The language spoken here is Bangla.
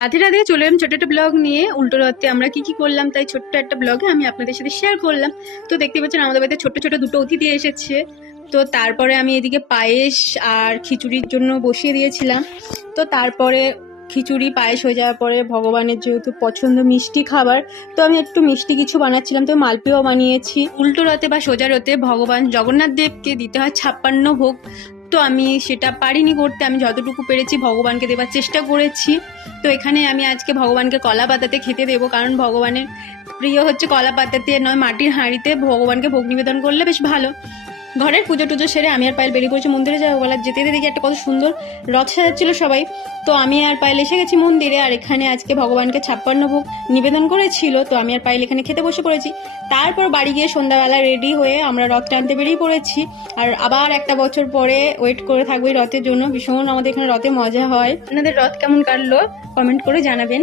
রাধে রাধে, চলে এলাম ছোট্ট একটা ব্লগ নিয়ে। উল্টো রথে আমরা কি কি করলাম তাই ছোট্ট একটা ব্লগে আমি আপনাদের সাথে শেয়ার করলাম। তো দেখতে পাচ্ছেন আমাদের বাড়িতে ছোট ছোট দুটো অতিথি এসেছে। তো তারপরে আমি এদিকে পায়েস আর খিচুড়ির জন্য বসিয়ে দিয়েছিলাম। তো তারপরে খিচুড়ি পায়েস হয়ে যাওয়ার পরে ভগবানের যেহেতু পছন্দ মিষ্টি খাবার, তো আমি একটু মিষ্টি কিছু বানাচ্ছিলাম। তো মালপোয়াও বানিয়েছি। উল্টো রথে বা সোজা রথে ভগবান জগন্নাথ দেবকে দিতে হয় 56 ভোগ। তো আমি সেটা পারিনি করতে, আমি যতটুকু পেরেছি ভগবানকে দেবার চেষ্টা করেছি। তো এখানে আমি আজকে ভগবানকে কলা পাতাতে খেতে দেবো, কারণ ভগবানের প্রিয় হচ্ছে কলা পাতাতে নয় মাটির হাঁড়িতে ভগবানকে ভোগ নিবেদন করলে বেশ ভালো। ঘরের পুজো টুজো সেরে আমি আর পায়েল বেরিয়ে পড়েছি মন্দিরে যাবো বলা। যেতে যেতে দেখি একটা কত সুন্দর রথ সাজাচ্ছিল সবাই। তো আমি আর পায়েল এসে গেছি মন্দিরে, আর এখানে আজকে ভগবানকে 56 ভোগ নিবেদন করেছিল। তো আমি আর পায়েল এখানে খেতে বসে পড়েছি। তারপর বাড়ি গিয়ে সন্ধ্যাবেলা রেডি হয়ে আমরা রথ টানতে বেরিয়ে পড়েছি। আর আবার একটা বছর পরে ওয়েট করে থাকবো এই রথের জন্য। ভীষণ আমাদের এখানে রথে মজা হয়। আপনাদের রথ কেমন কাটলো কমেন্ট করে জানাবেন।